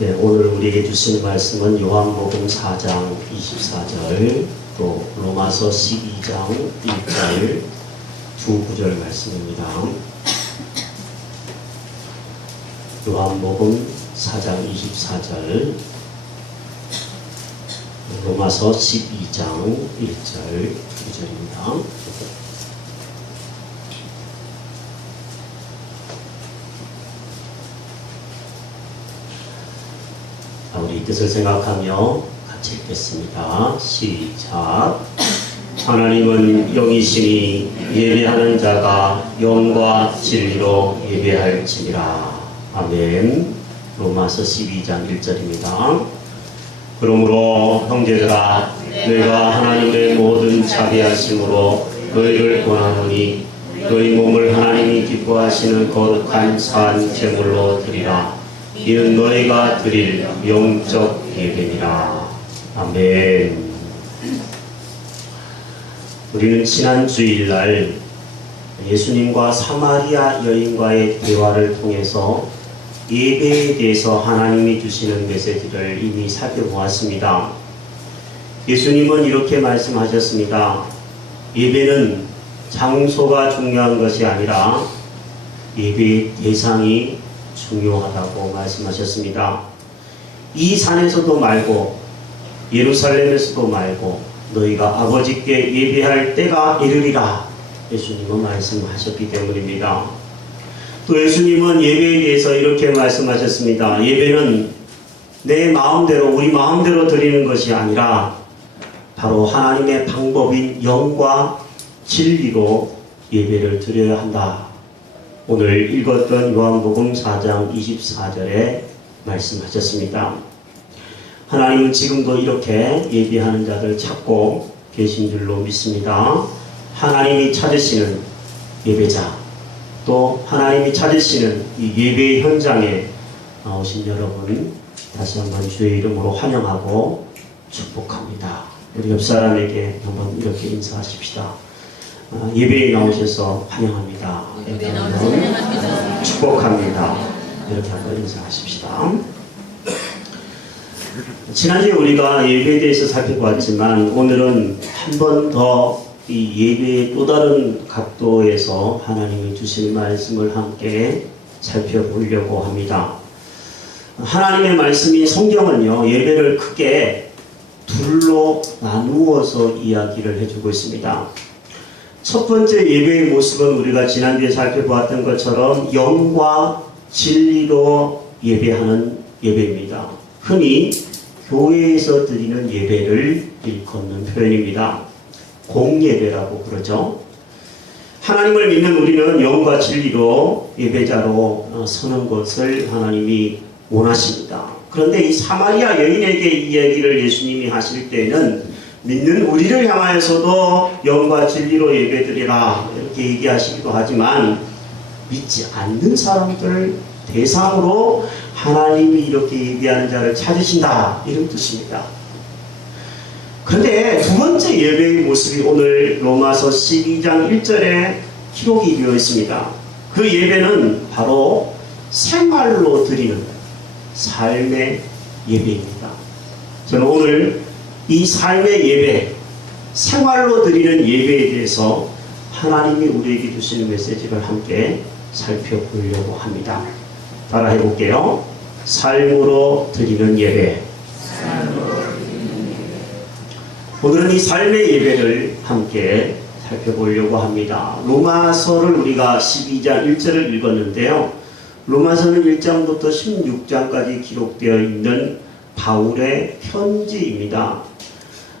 네, 오늘 우리에게 주신 말씀은 요한복음 4장 24절, 또 로마서 12장 1절 두 구절 말씀입니다. 요한복음 4장 24절, 로마서 12장 1절 2절입니다. 우리 뜻을 생각하며 같이 읽겠습니다. 시작. 하나님은 영이시니 예배하는 자가 영과 진리로 예배할지니라. 아멘. 로마서 12장 1절입니다. 그러므로 형제들아, 너희가 하나님의 모든 자비하심으로 너희를 권하노니 너희 몸을 하나님이 기뻐하시는 거룩한 산 제물로 드리라. 이는 너희가 드릴 영적 예배니라. 아멘. 우리는 지난 주일날 예수님과 사마리아 여인과의 대화를 통해서 예배에 대해서 하나님이 주시는 메시지를 이미 살펴보았습니다. 예수님은 이렇게 말씀하셨습니다. 예배는 장소가 중요한 것이 아니라 예배의 대상이 중요하다고 말씀하셨습니다. 이 산에서도 말고 예루살렘에서도 말고 너희가 아버지께 예배할 때가 이르리라. 예수님은 말씀하셨기 때문입니다. 또 예수님은 예배에 대해서 이렇게 말씀하셨습니다. 예배는 내 마음대로, 우리 마음대로 드리는 것이 아니라 바로 하나님의 방법인 영과 진리로 예배를 드려야 한다. 오늘 읽었던 요한복음 4장 24절에 말씀하셨습니다. 하나님은 지금도 이렇게 예배하는 자들 찾고 계신 줄로 믿습니다. 하나님이 찾으시는 예배자, 또 하나님이 찾으시는 이 예배의 현장에 나오신 여러분, 다시 한번 주의 이름으로 환영하고 축복합니다. 우리 옆 사람에게 한번 이렇게 인사하십시다. 예배에 나오셔서 환영합니다. 예배에 나오셔서 환영합니다. 축복합니다. 이렇게 한번 인사하십시다. 지난주에 우리가 예배에 대해서 살펴보았지만 오늘은 한 번 더 이 예배의 또 다른 각도에서 하나님이 주신 말씀을 함께 살펴보려고 합니다. 하나님의 말씀인 성경은요, 예배를 크게 둘로 나누어서 이야기를 해주고 있습니다. 첫 번째 예배의 모습은 우리가 지난주에 살펴보았던 것처럼 영과 진리로 예배하는 예배입니다. 흔히 교회에서 드리는 예배를 일컫는 표현입니다. 공예배라고 그러죠. 하나님을 믿는 우리는 영과 진리로 예배자로 서는 것을 하나님이 원하십니다. 그런데 이 사마리아 여인에게 이 이야기를 예수님이 하실 때는 믿는 우리를 향하여서도 영과 진리로 예배드리라 이렇게 얘기하시기도 하지만 믿지 않는 사람들 대상으로 하나님이 이렇게 예배하는 자를 찾으신다 이런 뜻입니다. 그런데 두 번째 예배의 모습이 오늘 로마서 12장 1절에 기록이 되어 있습니다. 그 예배는 바로 생활로 드리는 삶의 예배입니다. 저는 오늘 이 삶의 예배, 생활로 드리는 예배에 대해서 하나님이 우리에게 주시는 메시지를 함께 살펴보려고 합니다. 따라 해볼게요. 삶으로 드리는 예배. 오늘은 이 삶의 예배를 함께 살펴보려고 합니다. 로마서를 우리가 12장 1절을 읽었는데요. 로마서는 1장부터 16장까지 기록되어 있는 바울의 편지입니다.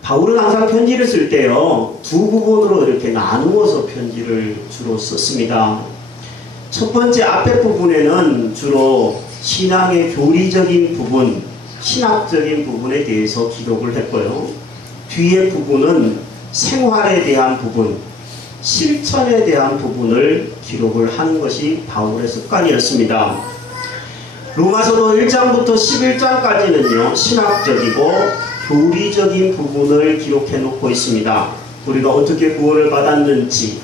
바울은 항상 편지를 쓸 때요, 두 부분으로 이렇게 나누어서 편지를 주로 썼습니다. 첫 번째 앞에 부분에는 주로 신앙의 교리적인 부분, 신학적인 부분에 대해서 기록을 했고요. 뒤에 부분은 생활에 대한 부분, 실천에 대한 부분을 기록을 하는 것이 바울의 습관이었습니다. 로마서도 1장부터 11장까지는요, 신학적이고 교리적인 부분을 기록해 놓고 있습니다. 우리가 어떻게 구원을 받았는지,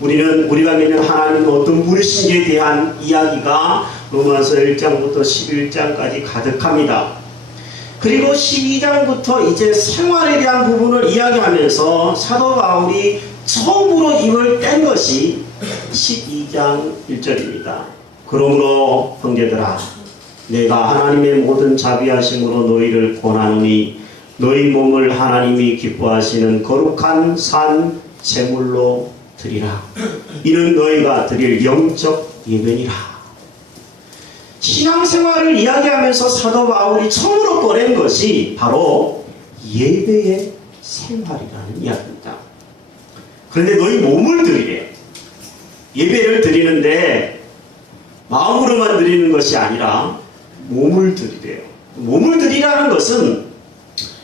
우리가 믿는 하나님은 어떤 분이신지에 대한 이야기가 로마서 1장부터 11장까지 가득합니다. 그리고 12장부터 이제 생활에 대한 부분을 이야기하면서 사도 바울이 처음으로 입을 뗀 것이 12장 1절입니다. 그러므로 형제들아, 내가 하나님의 모든 자비하심으로 너희를 권하노니 너희 몸을 하나님이 기뻐하시는 거룩한 산 제물로 드리라. 이는 너희가 드릴 영적 예배니라. 신앙생활을 이야기하면서 사도 바울이 처음으로 꺼낸 것이 바로 예배의 생활이라는 이야기입니다. 그런데 너희 몸을 드리래. 예배를 드리는데 마음으로만 드리는 것이 아니라 몸을 드리래요. 몸을 드리라는 것은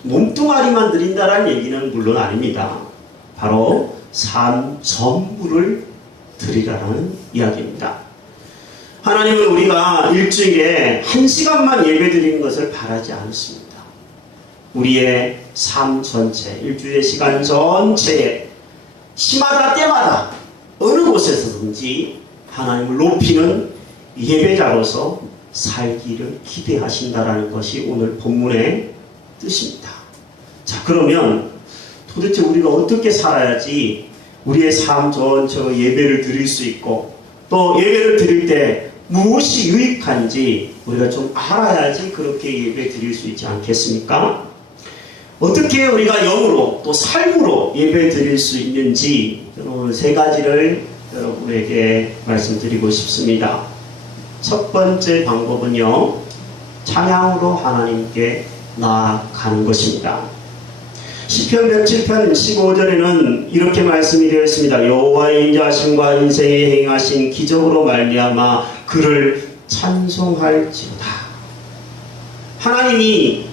몸뚱아리만 드린다는 얘기는 물론 아닙니다. 바로 삶 전부를 드리라는 이야기입니다. 하나님은 우리가 일주일에 1시간만 예배 드리는 것을 바라지 않습니다. 우리의 삶 전체, 일주일의 시간 전체에 시마다 때마다 어느 곳에서든지 하나님을 높이는 예배자로서 살기를 기대하신다라는 것이 오늘 본문의 뜻입니다. 자, 그러면 도대체 우리가 어떻게 살아야지 우리의 삶 전체로 예배를 드릴 수 있고 또 예배를 드릴 때 무엇이 유익한지 우리가 좀 알아야지 그렇게 예배 드릴 수 있지 않겠습니까? 어떻게 우리가 영으로 또 삶으로 예배 드릴 수 있는지 오늘 세 가지를 여러분에게 말씀드리고 싶습니다. 첫 번째 방법은요, 찬양으로 하나님께 나아가는 것입니다. 시편 107편 15절에는 이렇게 말씀이 되어 있습니다. 여호와의 인자하심과 인생에 행하신 기적으로 말미암아 그를 찬송할지어다. 하나님이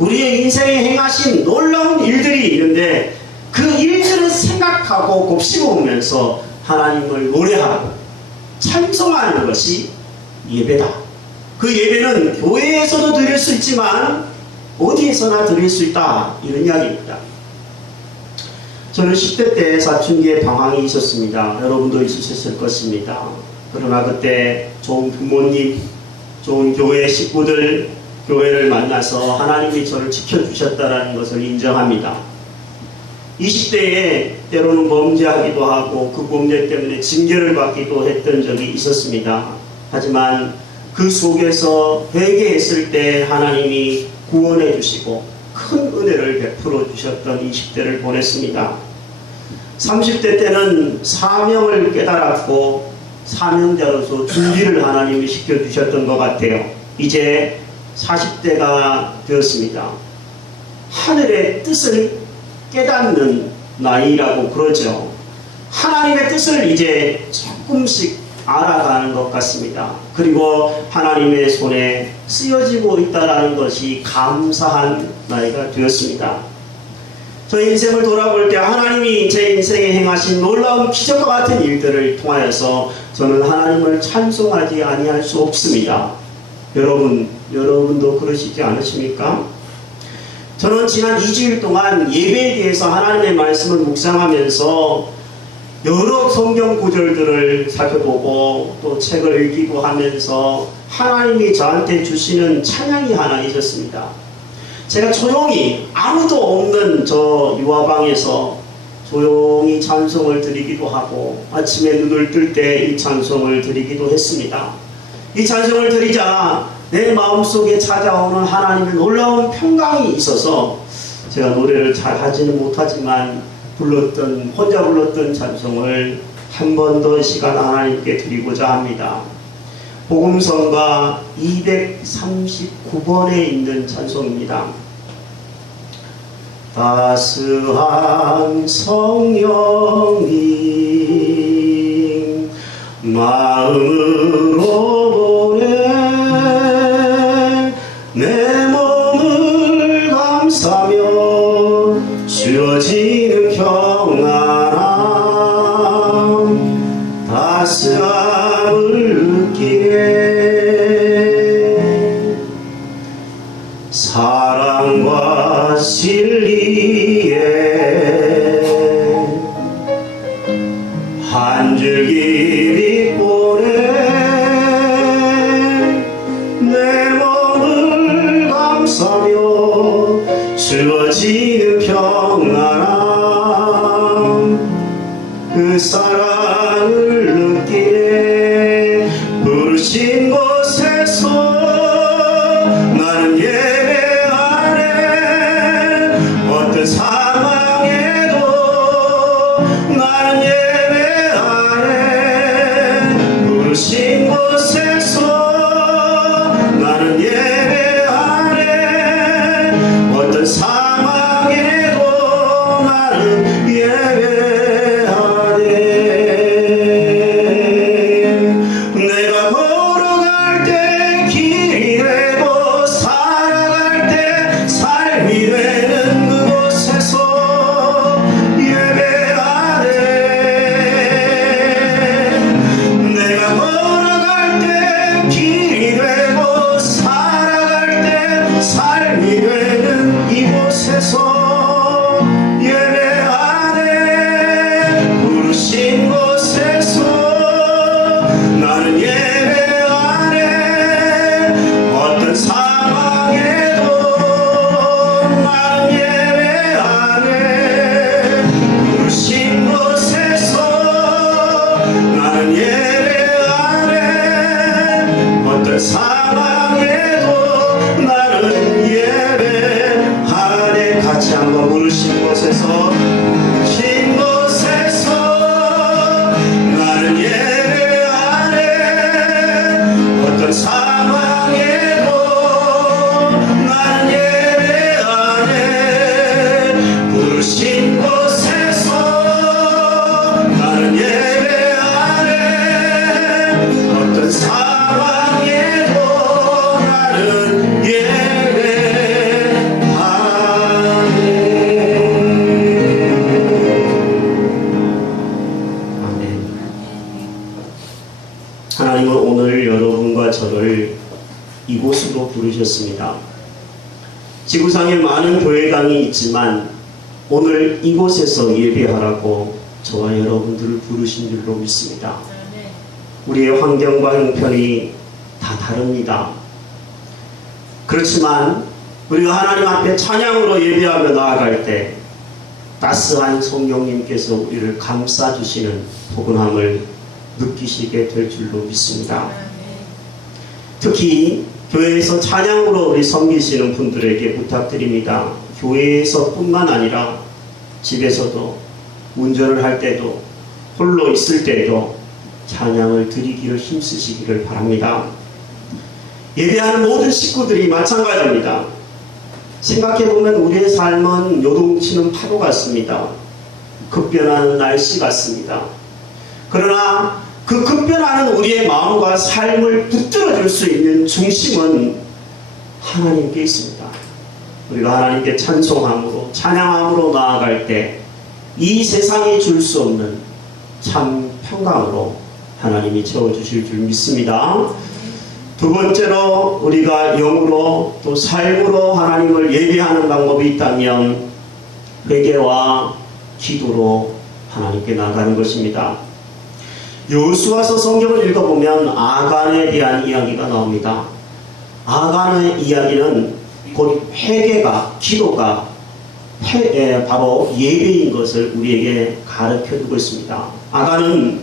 우리의 인생에 행하신 놀라운 일들이 있는데 그 일들을 생각하고 곱씹어오면서 하나님을 노래하고 찬송하는 것이 예배다. 그 예배는 교회에서도 드릴 수 있지만 어디에서나 드릴 수 있다, 이런 이야기입니다. 저는 10대 때 사춘기에 방황이 있었습니다. 여러분도 있으셨을 것입니다. 그러나 그때 좋은 부모님, 좋은 교회 식구들, 교회를 만나서 하나님이 저를 지켜주셨다는 것을 인정합니다. 20대에 때로는 범죄하기도 하고 그 범죄 때문에 징계를 받기도 했던 적이 있었습니다. 하지만 그 속에서 회개했을 때 하나님이 구원해 주시고 큰 은혜를 베풀어 주셨던 20대를 보냈습니다. 30대 때는 사명을 깨달았고 사명자로서 준비를 하나님이 시켜주셨던 것 같아요. 이제 40대가 되었습니다. 하늘의 뜻을 깨닫는 나이라고 그러죠. 하나님의 뜻을 이제 조금씩 알아가는 것 같습니다. 그리고 하나님의 손에 쓰여지고 있다는 것이 감사한 나이가 되었습니다. 저 인생을 돌아볼 때 하나님이 제 인생에 행하신 놀라운 기적과 같은 일들을 통하여서 저는 하나님을 찬송하지 아니할 수 없습니다. 여러분도 그러시지 않으십니까? 저는 지난 2주일 동안 예배에 대해서 하나님의 말씀을 묵상하면서 여러 성경 구절들을 살펴보고 또 책을 읽기도 하면서 하나님이 저한테 주시는 찬양이 하나 있었습니다. 제가 조용히 아무도 없는 저 유아방에서 조용히 찬송을 드리기도 하고 아침에 눈을 뜰 때 이 찬송을 드리기도 했습니다. 이 찬송을 드리자 내 마음속에 찾아오는 하나님의 놀라운 평강이 있어서 제가 노래를 잘 하지는 못하지만 혼자 불렀던 찬송을 한 번 더 시간 하나님께 드리고자 합니다. 복음성가 239번에 있는 찬송입니다. 따스한 성령님 마음으로 보내 내 몸을 감싸며 주어지는 평안함 따스함을 느끼네. 사랑과 진리에 한 줄기 빛보내 감사하며 주어지는 평안함 그 사랑을 느끼네. 부르신 곳에서 나는 예배하네. 어떤 상황에도 나는 예배하네. 부르신 곳에서 나는 예배하네. 어떤 상황에도 나는 예배하네. 내가 걸어갈 때 길이 되고 살아갈 때 삶이 되는 그곳에서 예배하네. 내가 걸어갈 때 길이 되고 살아갈 때 삶이 되는 이곳에서 예배하네. 부르신 곳에서 나는 예배하네. 어떤 상황에도 나는 예배하네. 부르신 곳에서 나는 예배하네. 어떤 상황에도 나는 예배하네. 같이 한번 부르신 곳에서 부르신 곳에서 나는 예배하네. 어떤 상황에도 나는 예배하네. 부르신 곳에서 나는 예배하네. 어떤 상황에도 나는 예배하네. 아멘. 하나님은 오늘 여러분과 저를 이곳으로 부르셨습니다. 지구상에 많은 교회당이 있지만 오늘 이곳에서 예배하라고 저와 여러분들을 부르신 줄로 믿습니다. 우리의 환경과 형편이 다 다릅니다. 그렇지만 우리가 하나님 앞에 찬양으로 예배하며 나아갈 때 따스한 성령님께서 우리를 감싸주시는 포근함을 느끼시게 될 줄로 믿습니다. 특히 교회에서 찬양으로 우리 섬기시는 분들에게 부탁드립니다. 교회에서 뿐만 아니라 집에서도 운전을 할 때도 홀로 있을 때도 찬양을 드리기를 힘쓰시기를 바랍니다. 예배하는 모든 식구들이 마찬가지입니다. 생각해보면 우리의 삶은 요동치는 파도 같습니다. 급변하는 날씨 같습니다. 그러나 그 급변하는 우리의 마음과 삶을 붙들어줄 수 있는 중심은 하나님께 있습니다. 우리가 하나님께 찬송함으로 찬양함으로 나아갈 때 이 세상이 줄 수 없는 참 평강으로 하나님이 채워주실 줄 믿습니다. 두 번째로 우리가 영으로 또 삶으로 하나님을 예배하는 방법이 있다면 회개와 기도로 하나님께 나아가는 것입니다. 여호수아서 성경을 읽어보면 아간에 대한 이야기가 나옵니다. 아간의 이야기는 곧 회개가, 기도가 바로 예배인 것을 우리에게 가르쳐주고 있습니다. 아간은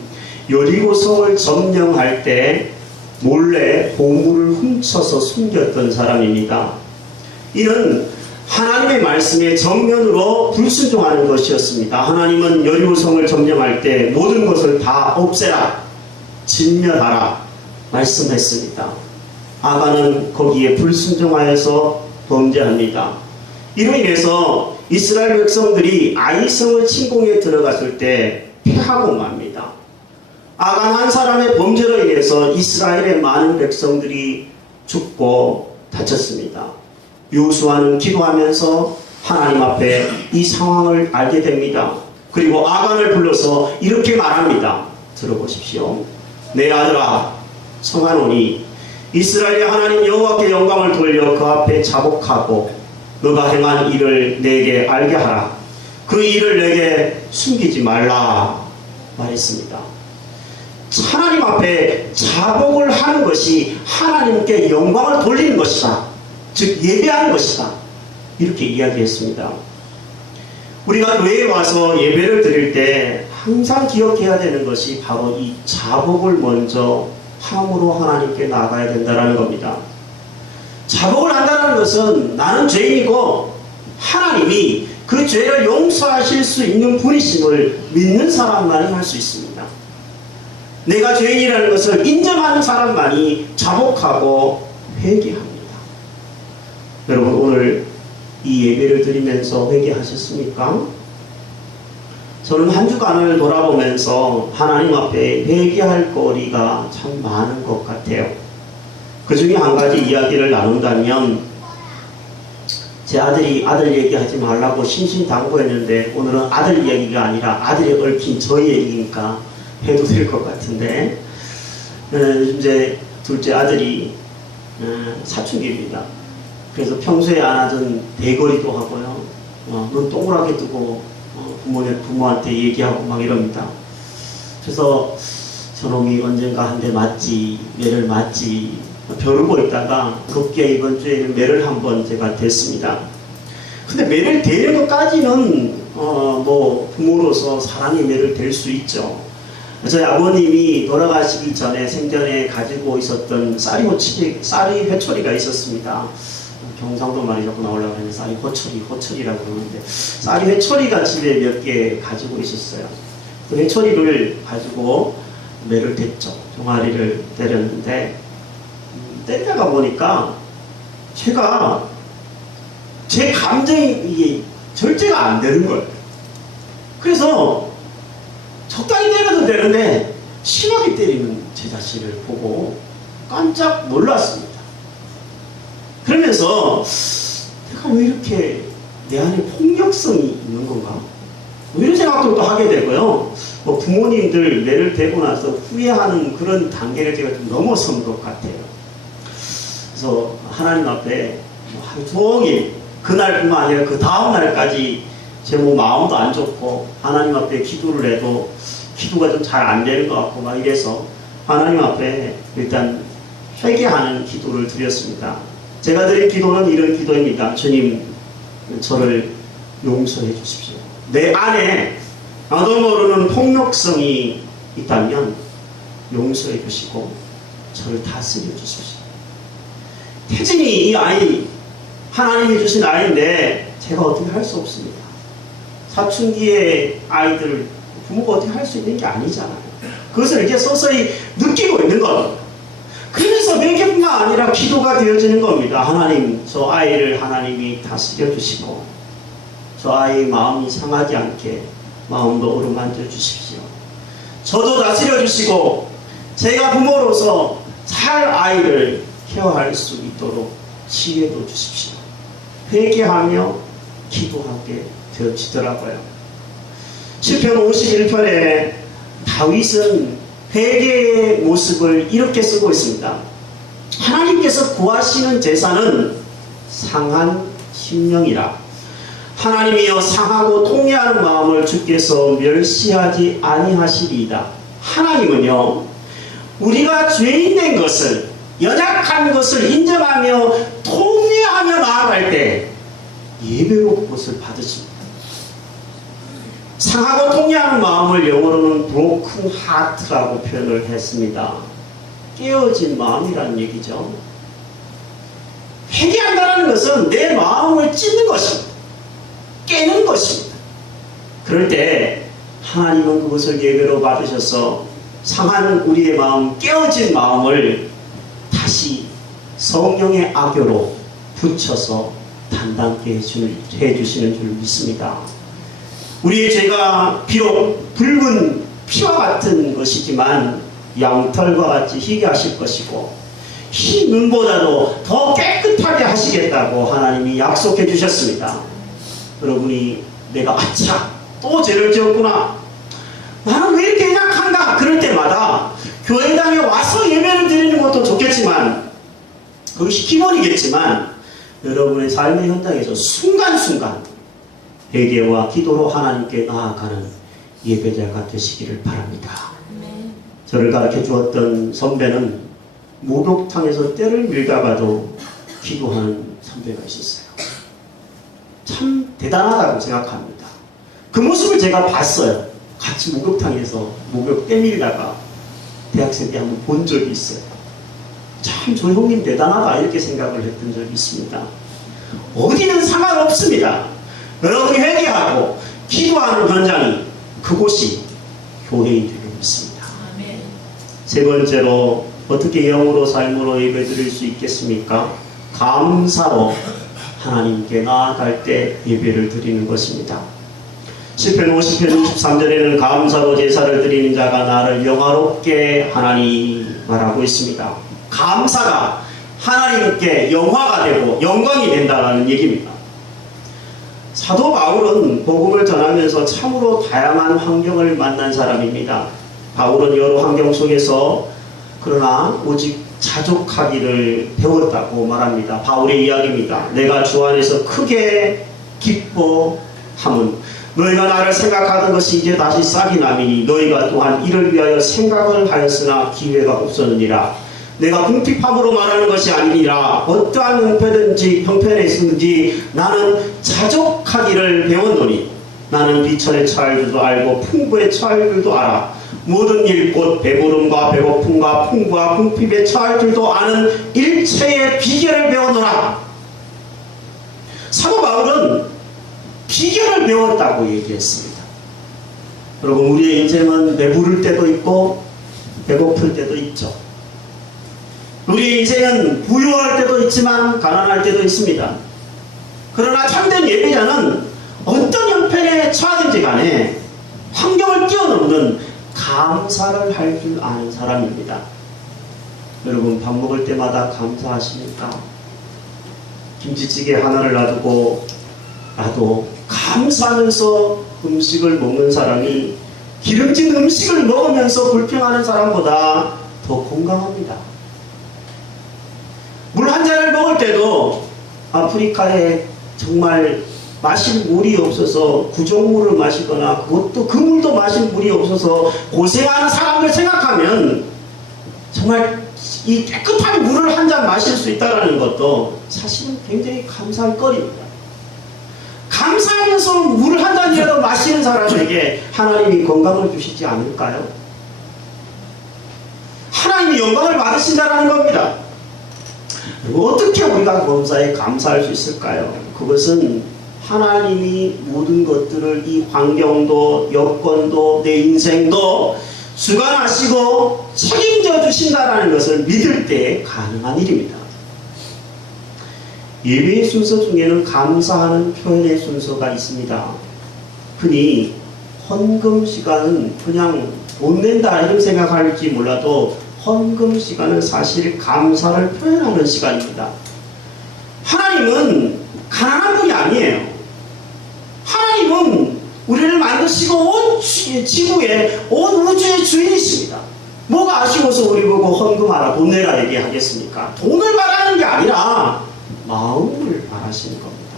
여리고성을 점령할 때 몰래 보물을 훔쳐서 숨겼던 사람입니다. 이는 하나님의 말씀에 정면으로 불순종하는 것이었습니다. 하나님은 여리고성을 점령할 때 모든 것을 다 없애라, 진멸하라 말씀했습니다. 아간은 거기에 불순종하여서 범죄합니다. 이로 인해서 이스라엘 백성들이 아이성을 침공에 들어갔을 때 패하고 맙니다. 아간 한 사람의 범죄로 인해서 이스라엘의 많은 백성들이 죽고 다쳤습니다. 여호수아는 기도하면서 하나님 앞에 이 상황을 알게 됩니다. 그리고 아간을 불러서 이렇게 말합니다. 들어보십시오. 내 아들아, 청하노니 이스라엘의 하나님 여호와께 영광을 돌려 그 앞에 자복하고 너가 행한 일을 내게 알게 하라. 그 일을 내게 숨기지 말라 말했습니다. 하나님 앞에 자복을 하는 것이 하나님께 영광을 돌리는 것이다. 즉 예배하는 것이다. 이렇게 이야기했습니다. 우리가 교회에 와서 예배를 드릴 때 항상 기억해야 되는 것이 바로 이 자복을 먼저 함으로 하나님께 나아가야 된다는 겁니다. 자복을 한다는 것은 나는 죄인이고 하나님이 그 죄를 용서하실 수 있는 분이심을 믿는 사람만이 할 수 있습니다. 내가 죄인이라는 것을 인정하는 사람만이 자복하고 회개합니다. 여러분, 오늘 이 예배를 드리면서 회개하셨습니까? 저는 한 주간을 돌아보면서 하나님 앞에 회개할 거리가 참 많은 것 같아요. 그 중에 한 가지 이야기를 나눈다면, 제 아들이 아들 얘기하지 말라고 신신당부했는데 오늘은 아들 얘기가 아니라 아들이 얽힌 저희 얘기니까 해도 될 것 같은데, 이제 둘째 아들이 사춘기입니다. 그래서 평소에 안 하던 대거리도 하고요, 눈 동그랗게 뜨고 부모한테 얘기하고 막 이럽니다. 그래서 저놈이 언젠가 한 대 맞지, 매를 맞지 벼르고 있다가 급기야 이번 주에는 매를 한번 제가 댔습니다. 근데 매를 대는 것까지는 뭐 부모로서 사람이 매를 댈 수 있죠. 저희 아버님이 돌아가시기 전에 생전에 가지고 있었던 쌀이 회초리가 있었습니다. 경상도 말이 자꾸 나오려고 하는데 쌀이 호철이라고 그러는데, 쌀이 회초리가 집에 몇 개 가지고 있었어요. 그 회초리를 가지고 매를 댔죠. 종아리를 때렸는데, 때리다가 보니까 제가 제 감정이 이게 절제가 안 되는 거예요. 그래서 적당히 때려도 되는데 심하게 때리는 제 자신을 보고 깜짝 놀랐습니다. 그러면서 내가 왜 이렇게 내 안에 폭력성이 있는 건가? 뭐 이런 생각도 또 하게 되고요. 뭐 부모님들 매를 대고 나서 후회하는 그런 단계를 제가 좀 넘어선 것 같아요. 그래서 하나님 앞에 하루 종일, 그날뿐만 아니라 그 다음 날까지 제 마음도 안 좋고 하나님 앞에 기도를 해도 기도가 좀 잘 안 되는 것 같고 막 이래서 하나님 앞에 일단 회개하는 기도를 드렸습니다. 제가 드린 기도는 이런 기도입니다. 주님, 저를 용서해 주십시오. 내 안에 나도 모르는 폭력성이 있다면 용서해 주시고 저를 다스려 주십시오. 태진이 이 아이, 하나님이 주신 아이인데 제가 어떻게 할 수 없습니다. 사춘기의 아이들 부모가 어떻게 할 수 있는 게 아니잖아요. 그것을 이제 서서히 느끼고 있는 겁니다. 그래서 회개뿐만 아니라 기도가 되어지는 겁니다. 하나님, 저 아이를 하나님이 다스려 주시고 저 아이의 마음이 상하지 않게 마음도 어루만져 주십시오. 저도 다스려 주시고 제가 부모로서 잘 아이를 케어할 수 있도록 지혜도 주십시오. 회개하며 기도하게 되어지더라고요. 시편 51편에 다윗은 회개의 모습을 이렇게 쓰고 있습니다. 하나님께서 구하시는 제사는 상한 심령이라. 하나님이여, 상하고 통회하는 마음을 주께서 멸시하지 아니하시리이다. 하나님은요, 우리가 죄인된 것을, 연약한 것을 인정하며 통회하며 나아갈 때 예배로 그것을 받으십니다. 상하고 통회하는 마음을 영어로는 broken heart라고 표현을 했습니다. 깨어진 마음이라는 얘기죠. 회개한다는 것은 내 마음을 찢는 것입니다. 깨는 것입니다. 그럴 때 하나님은 그것을 예배로 받으셔서 상한 우리의 마음, 깨어진 마음을 다시 성령의 악교로 붙여서 단단케 해주시는 줄 믿습니다. 우리의 죄가 비록 붉은 피와 같은 것이지만 양털과 같이 희게 하실 것이고 흰 눈보다도 더 깨끗하게 하시겠다고 하나님이 약속해 주셨습니다. 여러분이 내가 아차 또 죄를 지었구나, 나는 왜 이렇게 연약한가, 그럴 때마다 교회당에 와서 예배를 드리는 것도 좋겠지만, 그것이 기본이겠지만, 여러분의 삶의 현장에서 순간순간 회개와 기도로 하나님께 나아가는 예배자가 되시기를 바랍니다. 저를 가르쳐 주었던 선배는 목욕탕에서 때를 밀다가도 기도하는 선배가 있었어요. 참 대단하다고 생각합니다. 그 모습을 제가 봤어요. 같이 목욕탕에서 목욕 때밀다가 대학생 때 한번 본 적이 있어요. 참 저 형님 대단하다 이렇게 생각을 했던 적이 있습니다. 어디는 상관없습니다. 여러분이 회개하고 기도하는 현장이 그곳이 교회인 줄 믿습니다. 세 번째로 어떻게 영으로 삶으로 예배드릴 수 있겠습니까? 감사로 하나님께 나아갈 때 예배를 드리는 것입니다. 시편 50편 63절에는 감사로 제사를 드리는 자가 나를 영화롭게 하나니 말하고 있습니다. 감사가 하나님께 영화가 되고 영광이 된다는 얘기입니다. 사도 바울은 복음을 전하면서 참으로 다양한 환경을 만난 사람입니다. 바울은 여러 환경 속에서 그러나 오직 자족하기를 배웠다고 말합니다. 바울의 이야기입니다. 내가 주 안에서 크게 기뻐함은 너희가 나를 생각하던 것이 이제 다시 싹이 나미니 너희가 또한 이를 위하여 생각을 하였으나 기회가 없었느니라. 내가 궁핍함으로 말하는 것이 아니니라. 어떠한 형편에 있든지 나는 자족하기를 배웠노니 나는 비천에 처할 줄도 알고 풍부에 처할 줄도 알아. 모든 일 곧 배부름과 배고픔과 풍부와 궁핍에 처할 줄도 아는 일체의 비결을 배웠노라. 사도 바울은 비결을 배웠다고 얘기했습니다. 여러분, 우리의 인생은 배부를 때도 있고 배고플 때도 있죠. 우리의 인생은 부유할 때도 있지만 가난할 때도 있습니다. 그러나 참된 예배자는 어떤 형편에 처하든지 간에 환경을 뛰어넘는 감사를 할 줄 아는 사람입니다. 여러분, 밥 먹을 때마다 감사하십니까? 김치찌개 하나를 놔두고 나도 감사하면서 음식을 먹는 사람이 기름진 음식을 먹으면서 불평하는 사람보다 더 건강합니다. 물 한 잔을 먹을 때도 아프리카에 정말 마실 물이 없어서 구정물을 마시거나 그것도 그 물도 마실 물이 없어서 고생하는 사람들 생각하면 정말 이 깨끗한 물을 한 잔 마실 수 있다는 것도 사실은 굉장히 감사할 거리입니다. 감사하면서 물 한 잔이라도 마시는 사람에게 하나님이 건강을 주시지 않을까요? 하나님이 영광을 받으신다는 겁니다. 어떻게 우리가 범사에 감사할 수 있을까요? 그것은 하나님이 모든 것들을 이 환경도 여건도 내 인생도 주관하시고 책임져 주신다는 것을 믿을 때 가능한 일입니다. 예배의 순서 중에는 감사하는 표현의 순서가 있습니다. 흔히 헌금 시간은 그냥 돈 낸다 이런 생각할지 몰라도 헌금 시간은 사실 감사를 표현하는 시간입니다. 하나님은 가난한 분이 아니에요. 하나님은 우리를 만드시고 온 지구의 온 우주의 주인이십니다. 뭐가 아쉬워서 우리 보고 헌금하라 돈 내라 얘기하겠습니까? 돈을 말하는 게 아니라 마음을 말하시는 겁니다.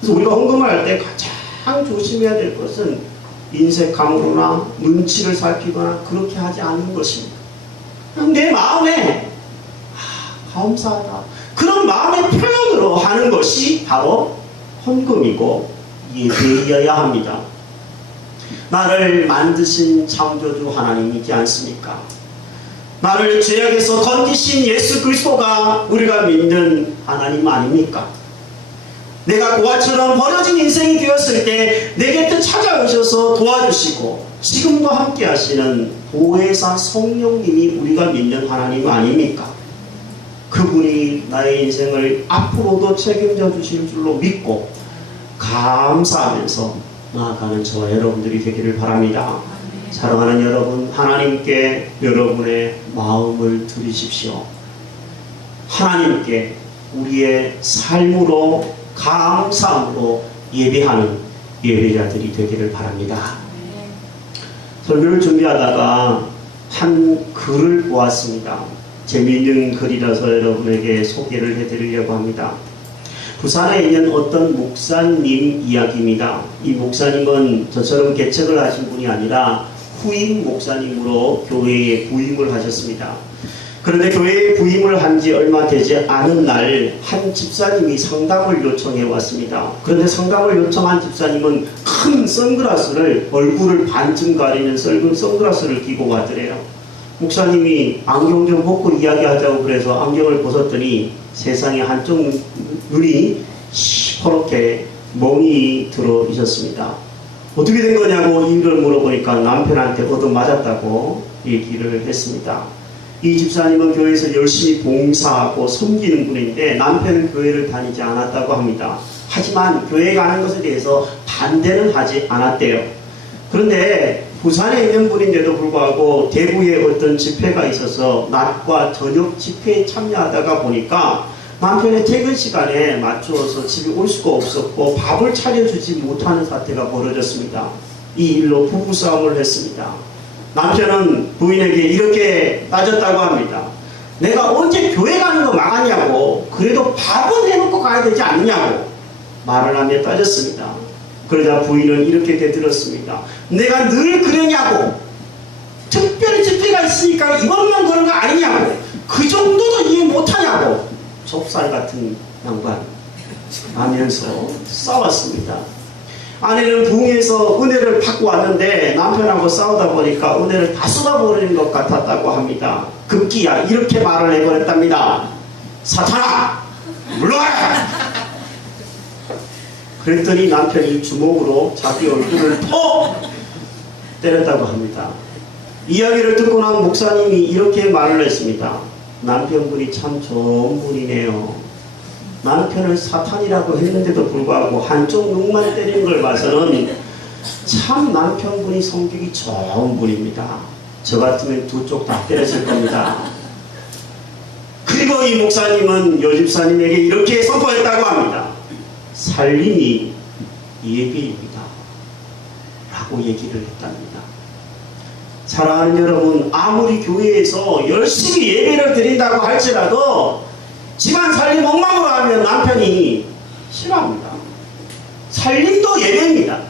그래서 우리가 헌금을 할 때 가장 조심해야 될 것은 인색함으로나 눈치를 살피거나 그렇게 하지 않는 것입니다. 그냥 내 마음에 감사하다 그런 마음의 표현으로 하는 것이 바로 헌금이고 예배이어야 합니다. 나를 만드신 창조주 하나님이지 않습니까? 나를 죄악에서 건지신 예수 그리스도가 우리가 믿는 하나님 아닙니까? 내가 고아처럼 버려진 인생이 되었을 때 내 곁에 찾아오셔서 도와주시고 지금도 함께 하시는 보혜사 성령님이 우리가 믿는 하나님 아닙니까? 그분이 나의 인생을 앞으로도 책임져 주실 줄로 믿고 감사하면서 나아가는 저와 여러분들이 되기를 바랍니다. 사랑하는 여러분, 하나님께 여러분의 마음을 드리십시오. 하나님께 우리의 삶으로 감사함으로 예배하는 예배자들이 되기를 바랍니다. 설교를 준비하다가 한 글을 보았습니다. 재미있는 글이라서 여러분에게 소개를 해드리려고 합니다. 부산에 있는 어떤 목사님 이야기입니다. 이 목사님은 저처럼 개척을 하신 분이 아니라 후임 목사님으로 교회에 부임을 하셨습니다. 그런데 교회에 부임을 한 지 얼마 되지 않은 날 한 집사님이 상담을 요청해 왔습니다. 그런데 상담을 요청한 집사님은 큰 선글라스를, 얼굴을 반쯤 가리는 선글라스를 끼고 왔더래요. 목사님이 안경 좀 벗고 이야기하자고 그래서 안경을 벗었더니 세상에 한쪽 눈이 시퍼렇게 멍이 들어 있었습니다. 어떻게 된 거냐고 이유를 물어보니까 남편한테 얻어맞았다고 얘기를 했습니다. 이 집사님은 교회에서 열심히 봉사하고 섬기는 분인데 남편은 교회를 다니지 않았다고 합니다. 하지만 교회 가는 것에 대해서 반대는 하지 않았대요. 그런데 부산에 있는 분인데도 불구하고 대구에 어떤 집회가 있어서 낮과 저녁 집회에 참여하다가 보니까 남편의 퇴근 시간에 맞추어서 집에 올 수가 없었고 밥을 차려주지 못하는 사태가 벌어졌습니다. 이 일로 부부싸움을 했습니다. 남편은 부인에게 이렇게 따졌다고 합니다. 내가 언제 교회 가는 거 막았냐고, 그래도 밥은 해놓고 가야 되지 않느냐고 말을 하며 따졌습니다. 그러자 부인은 이렇게 되들었습니다. 내가 늘 그러냐고, 특별히 집회가 있으니까 이번만 그런 거 아니냐고, 그 정도도 이해 못하냐고 좁쌀 같은 양반 하면서 싸웠습니다. 아내는 부흥에서 은혜를 받고 왔는데 남편하고 싸우다 보니까 은혜를 다 쏟아버리는 것 같았다고 합니다. 급기야 이렇게 말을 해버렸답니다. 사탄아 물러가라. 그랬더니 남편이 주먹으로 자기 얼굴을 퍽 때렸다고 합니다. 이야기를 듣고 난 목사님이 이렇게 말을 했습니다. 남편분이 참 좋은 분이네요. 남편을 사탄이라고 했는데도 불구하고 한쪽 눈만 때리는 걸 봐서는 참 남편분이 성격이 좋은 분입니다. 저 같으면 두 쪽 다 때렸을 겁니다. 그리고 이 목사님은 여집사님에게 이렇게 선포했다고 합니다. 살림이 예배입니다. 라고 얘기를 했답니다. 사랑하는 여러분, 아무리 교회에서 열심히 예배를 드린다고 할지라도 집안 살림 엉망으로 하면 남편이 싫어합니다. 살림도 예배입니다.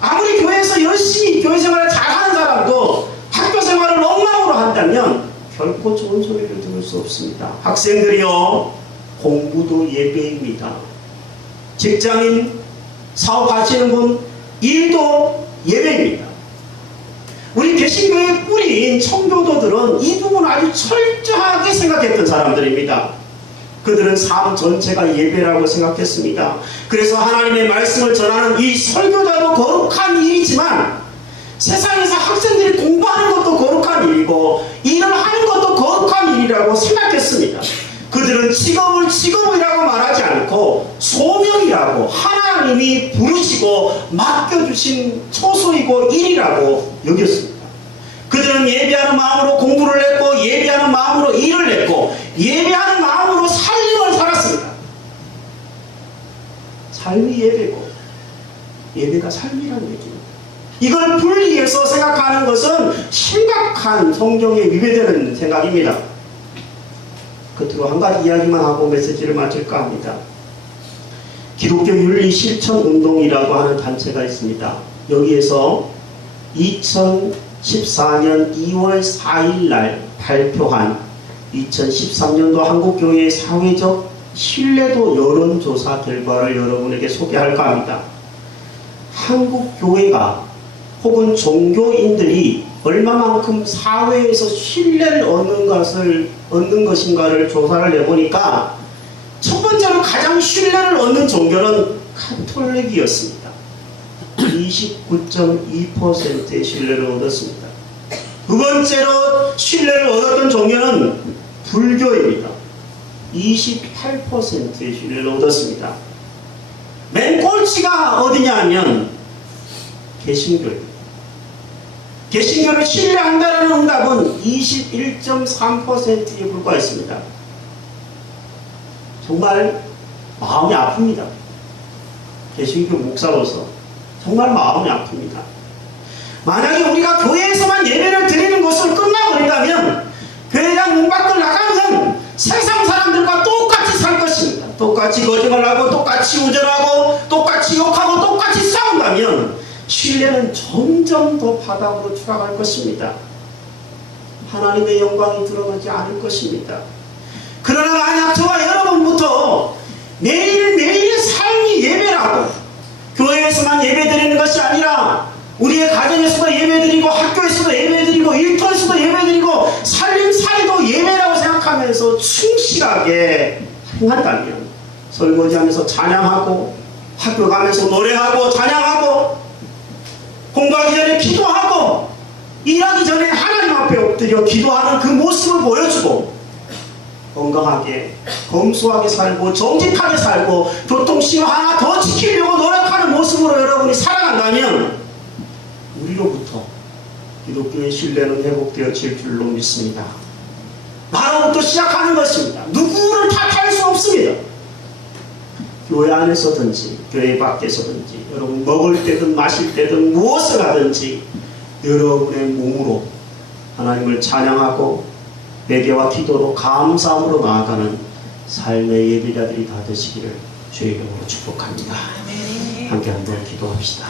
아무리 교회에서 열심히 교회 생활을 잘하는 사람도 학교 생활을 엉망으로 한다면 결코 좋은 소리를 들을 수 없습니다. 학생들이요, 공부도 예배입니다. 직장인, 사업하시는 분, 일도 예배입니다. 우리 개신교의 뿌리인 청교도들은 이 부분을 아주 철저하게 생각했던 사람들입니다. 그들은 삶 전체가 예배라고 생각했습니다. 그래서 하나님의 말씀을 전하는 이 설교자도 거룩한 일이지만 세상에서 학생들이 공부하는 것도 거룩한 일이고 일을 하는 것도 거룩한 일이라고 생각했습니다. 그들은 직업을 직업이라고 말하지 않고 소명이라고, 하나님이 부르시고 맡겨주신 처소이고 일이라고 여겼습니다. 그들은 예배하는 마음으로 공부를 했고 예배하는 마음으로 일을 했고 예배하는 마음으로 삶을 살았습니다. 삶이 예배고 예배가 삶이라는 얘기입니다. 이걸 분리해서 생각하는 것은 심각한 성경에 위배되는 생각입니다. 끝으로 한 가지 이야기만 하고 메시지를 마칠까 합니다. 기독교 윤리 실천 운동이라고 하는 단체가 있습니다. 여기에서 2014년 2월 4일 날 발표한 2013년도 한국교회의 사회적 신뢰도 여론조사 결과를 여러분에게 소개할까 합니다. 한국교회가 혹은 종교인들이 얼마만큼 사회에서 신뢰를 얻는 것인가를 조사를 해보니까 첫 번째로 가장 신뢰를 얻는 종교는 카톨릭이었습니다. 29.2%의 신뢰를 얻었습니다. 두 번째로 신뢰를 얻었던 종교는 불교입니다. 28%의 신뢰를 얻었습니다. 맨 꼴찌가 어디냐 하면 개신교입니다. 개신교를 신뢰한다는 응답은 21.3%에 불과했습니다. 정말 마음이 아픕니다. 개신교 목사로서 정말 마음이 아픕니다. 만약에 우리가 교회에서만 예배를 드리는 것을 끝나버린다면 교회장 문 밖을 나가면 세상 사람들과 똑같이 살 것입니다. 똑같이 거짓말하고 똑같이 우절하고 똑같이 욕하고 똑같이 싸운다면 신뢰는 점점 더 바닥으로 추락할 것입니다. 하나님의 영광이 드러나지 않을 것입니다. 그러나 만약 저와 여러분부터 매일매일의 삶이 예배라고, 교회에서만 예배드리는 것이 아니라 우리의 가정에서도 예배드리고 학교에서도 예배드리고 일터에서도 예배드리고 살림살이도 예배라고 생각하면서 충실하게 행한다면, 설거지하면서 찬양하고 학교 가면서 노래하고 찬양하고 공부하기 전에 기도하고 일하기 전에 하나님 앞에 엎드려 기도하는 그 모습을 보여주고 건강하게 검소하게 살고 정직하게 살고 교통신호 하나 더 지키려고 노력하는 모습으로 여러분이 살아간다면 우리로부터 기독교의 신뢰는 회복되어질 줄로 믿습니다. 나로부터 시작하는 것입니다. 누구를 탓할 수 없습니다. 교회 안에서든지 교회 밖에서든지 여러분 먹을 때든 마실 때든 무엇을 하든지 여러분의 몸으로 하나님을 찬양하고 회개와 기도로 감사함으로 나아가는 삶의 예배자들이 다 되시기를 주의 이름으로 축복합니다. 함께 한번 기도합시다.